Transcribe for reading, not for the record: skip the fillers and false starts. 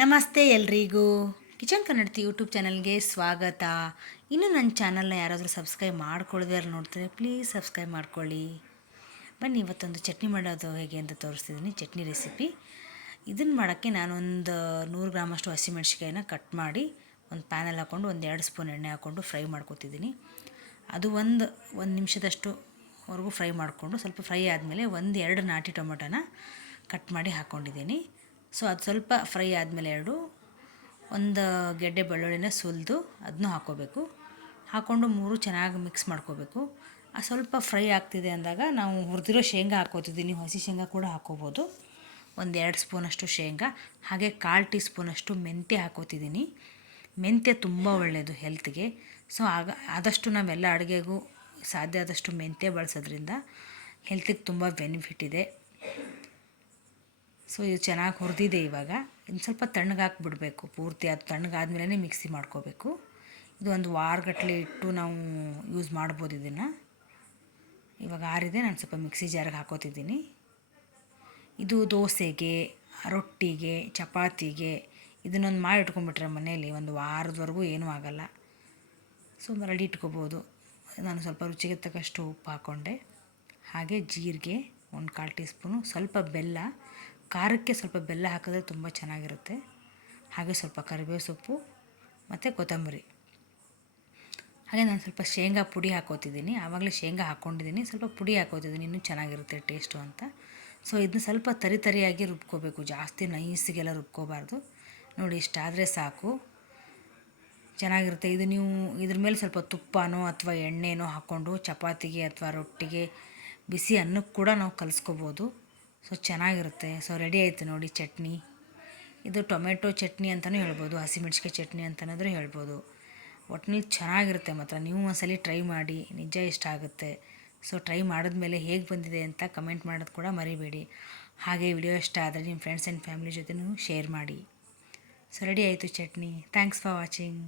ನಮಸ್ತೆ ಎಲ್ರಿಗೂ. ಕಿಚನ್ ಕನ್ನಡತಿ ಯೂಟ್ಯೂಬ್ ಚಾನಲ್ಗೆ ಸ್ವಾಗತ. ಇನ್ನು ನನ್ನ ಚಾನಲ್ನ ಯಾರಾದರೂ ಸಬ್ಸ್ಕ್ರೈಬ್ ಮಾಡ್ಕೊಳ್ಳೋದೇ ನೋಡ್ತಾರೆ, ಪ್ಲೀಸ್ ಸಬ್ಸ್ಕ್ರೈಬ್ ಮಾಡ್ಕೊಳ್ಳಿ. ಬನ್ನಿ, ಇವತ್ತೊಂದು ಚಟ್ನಿ ಮಾಡೋದು ಹೇಗೆ ಅಂತ ತೋರಿಸ್ತಿದ್ದೀನಿ. ಚಟ್ನಿ ರೆಸಿಪಿ. ಇದನ್ನು ಮಾಡೋಕ್ಕೆ ನಾನೊಂದು 100 ಗ್ರಾಮಷ್ಟು ಹಸಿಮೆಣ್ಸಿಕಾಯಿನ ಕಟ್ ಮಾಡಿ ಒಂದು ಪ್ಯಾನಲ್ಲಿ ಹಾಕ್ಕೊಂಡು 1-2 ಸ್ಪೂನ್ ಎಣ್ಣೆ ಹಾಕ್ಕೊಂಡು ಫ್ರೈ ಮಾಡ್ಕೊತಿದ್ದೀನಿ. ಅದು ಒಂದು ನಿಮಿಷದಷ್ಟುವರೆಗೂ ಫ್ರೈ ಮಾಡಿಕೊಂಡು ಸ್ವಲ್ಪ ಫ್ರೈ ಆದಮೇಲೆ 1-2 ನಾಟಿ ಟೊಮೊಟೊನ ಕಟ್ ಮಾಡಿ ಹಾಕ್ಕೊಂಡಿದ್ದೀನಿ. ಸೊ ಅದು ಸ್ವಲ್ಪ ಫ್ರೈ ಆದಮೇಲೆ ಒಂದು ಗೆಡ್ಡೆ ಬೆಳ್ಳುಳ್ಳಿನ ಸುಲಿದು ಅದನ್ನೂ ಹಾಕ್ಕೋಬೇಕು. ಹಾಕ್ಕೊಂಡು 3 ಚೆನ್ನಾಗಿ ಮಿಕ್ಸ್ ಮಾಡ್ಕೋಬೇಕು. ಸ್ವಲ್ಪ ಫ್ರೈ ಆಗ್ತಿದೆ ಅಂದಾಗ ನಾವು ಹುರಿದಿರೋ ಶೇಂಗಾ ಹಾಕ್ಕೋತಿದ್ದೀನಿ. ಹಸಿ ಶೇಂಗಾ ಕೂಡ ಹಾಕ್ಕೋಬೋದು. 1-2 ಸ್ಪೂನಷ್ಟು ಶೇಂಗಾ, ಹಾಗೆ 1/4 ಟೀ ಸ್ಪೂನಷ್ಟು ಮೆಂತ್ಯ ಹಾಕ್ಕೋತಿದ್ದೀನಿ. ಮೆಂತ್ಯ ತುಂಬ ಒಳ್ಳೆಯದು ಹೆಲ್ತ್ಗೆ. ಸೊ ಆದಷ್ಟು ನಾವೆಲ್ಲ ಅಡುಗೆಗೂ ಸಾಧ್ಯ ಆದಷ್ಟು ಮೆಂತ್ಯ ಬಳಸೋದ್ರಿಂದ ಹೆಲ್ತಿಗೆ ತುಂಬ ಬೆನಿಫಿಟ್ ಇದೆ. ಸೊ ಇದು ಚೆನ್ನಾಗಿ ಹುರಿದಿದೆ. ಇವಾಗ ಇನ್ನು ಸ್ವಲ್ಪ ತಣ್ಣಗಾಕಿಬಿಡಬೇಕು ಪೂರ್ತಿ. ಅದು ತಣ್ಣಗಾದ್ಮೇಲೆ ಮಿಕ್ಸಿ ಮಾಡ್ಕೋಬೇಕು. ಇದು ಒಂದು ವಾರಗಟ್ಟಲೆ ಇಟ್ಟು ನಾವು ಯೂಸ್ ಮಾಡ್ಬೋದು ಇದನ್ನು. ಇವಾಗ ಆರಿದೆ, ನಾನು ಸ್ವಲ್ಪ ಮಿಕ್ಸಿ ಜಾರಿಗೆ ಹಾಕೋತಿದ್ದೀನಿ. ಇದು ದೋಸೆಗೆ, ರೊಟ್ಟಿಗೆ, ಚಪಾತಿಗೆ ಇದನ್ನೊಂದು ಮಾಡಿ ಇಟ್ಕೊಂಡ್ಬಿಟ್ರೆ ಮನೇಲಿ ಒಂದು ವಾರದವರೆಗೂ ಏನೂ ಆಗೋಲ್ಲ. ಸೊ ರೆಡಿ ಇಟ್ಕೋಬೋದು. ನಾನು ಸ್ವಲ್ಪ ರುಚಿಗೆ ತಕ್ಕಷ್ಟು ಉಪ್ಪು ಹಾಕ್ಕೊಂಡೆ, ಹಾಗೆ ಜೀರಿಗೆ 1/4 ಟೀ ಸ್ಪೂನು, ಸ್ವಲ್ಪ ಬೆಲ್ಲ. ಖಾರಕ್ಕೆ ಸ್ವಲ್ಪ ಬೆಲ್ಲ ಹಾಕಿದ್ರೆ ತುಂಬ ಚೆನ್ನಾಗಿರುತ್ತೆ. ಹಾಗೆ ಸ್ವಲ್ಪ ಕರಿಬೇವು ಸೊಪ್ಪು ಮತ್ತು ಕೊತ್ತಂಬರಿ. ಹಾಗೆ ನಾನು ಸ್ವಲ್ಪ ಶೇಂಗಾ ಪುಡಿ ಹಾಕ್ಕೋತಿದ್ದೀನಿ. ಆವಾಗಲೇ ಶೇಂಗಾ ಹಾಕ್ಕೊಂಡಿದ್ದೀನಿ, ಸ್ವಲ್ಪ ಪುಡಿ ಹಾಕ್ಕೋತಿದ್ದೀನಿ, ಇನ್ನೂ ಚೆನ್ನಾಗಿರುತ್ತೆ ಟೇಸ್ಟು ಅಂತ. ಸೊ ಇದನ್ನ ಸ್ವಲ್ಪ ತರಿಯಾಗಿ ರುಬ್ಕೋಬೇಕು, ಜಾಸ್ತಿ ನೈಸಿಗೆಲ್ಲ ರುಬ್ಕೋಬಾರ್ದು. ನೋಡಿ, ಇಷ್ಟಾದರೆ ಸಾಕು, ಚೆನ್ನಾಗಿರುತ್ತೆ. ಇದು ನೀವು ಇದ್ರ ಮೇಲೆ ಸ್ವಲ್ಪ ತುಪ್ಪನೋ ಅಥವಾ ಎಣ್ಣೆನೋ ಹಾಕ್ಕೊಂಡು ಚಪಾತಿಗೆ ಅಥವಾ ರೊಟ್ಟಿಗೆ, ಬಿಸಿ ಅನ್ನಕ್ಕೆ ಕೂಡ ನಾವು ಕಲಿಸ್ಕೋಬೋದು. ಸೊ ಚೆನ್ನಾಗಿರುತ್ತೆ. ಸೊ ರೆಡಿ ಆಯಿತು ನೋಡಿ ಚಟ್ನಿ. ಇದು ಟೊಮೆಟೊ ಚಟ್ನಿ ಅಂತಲೂ ಹೇಳ್ಬೋದು, ಹಸಿಮೆಣ್ಸಿಕಾಯಿ ಚಟ್ನಿ ಅಂತನಾದರೂ ಹೇಳ್ಬೋದು. ಒಟ್ಟಿನಲ್ಲಿ ಚೆನ್ನಾಗಿರುತ್ತೆ. ಮಾತ್ರ ನೀವು ಒಂದ್ಸಲ ಟ್ರೈ ಮಾಡಿ, ನಿಜ ಇಷ್ಟ ಆಗುತ್ತೆ. ಸೊ ಟ್ರೈ ಮಾಡಿದ್ಮೇಲೆ ಹೇಗೆ ಬಂದಿದೆ ಅಂತ ಕಮೆಂಟ್ ಮಾಡೋದು ಕೂಡ ಮರಿಬೇಡಿ. ಹಾಗೆ ವಿಡಿಯೋ ಇಷ್ಟ ಆದರೆ ನಿಮ್ಮ ಫ್ರೆಂಡ್ಸ್ ಆ್ಯಂಡ್ ಫ್ಯಾಮಿಲಿ ಜೊತೆನೂ ಶೇರ್ ಮಾಡಿ. ಸೊ ರೆಡಿ ಆಯಿತು ಚಟ್ನಿ. Thanks for watching.